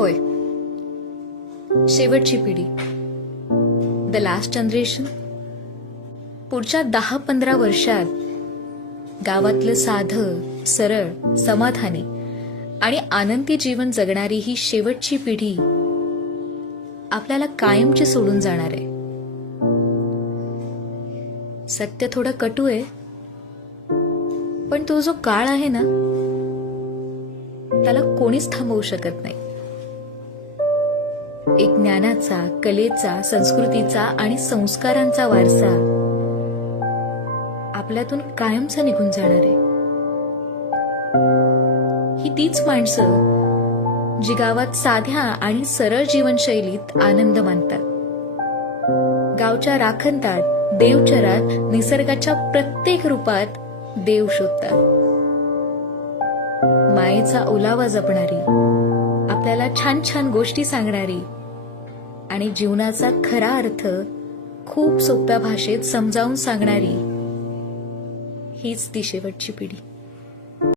होय. शेवटची पिढी. द लास्ट जनरेशन पुढच्या दहा पंधरा वर्षात गावातलं साधं सरळ समाधानी आणि आनंदी जीवन जगणारी ही शेवटची पिढी आपल्याला कायमची सोडून जाणार आहे. सत्य थोडं कटू आहे. पण तो जो काळ आहे ना त्याला कोणीच थांबवू शकत नाही. एक ज्ञानाचा कलेचा संस्कृतीचा आणि संस्कारांचा वारसा. आपल्यातून कायमचा निघून जाणार आहे. ही तीच माणसं जी गावात साध्या आणि सरळ जीवनशैलीत आनंद मानतात. गावच्या राखणतात देवचरात निसर्गाच्या प्रत्येक रूपात देव शोधतात. मायेचा ओलावा जपणारी आपल्याला छान छान गोष्टी सांगणारी आणि जीवनाचा खरा अर्थ खूप सोप्या भाषेत समजावून सांगणारी हीच ती शेवटची पिढी.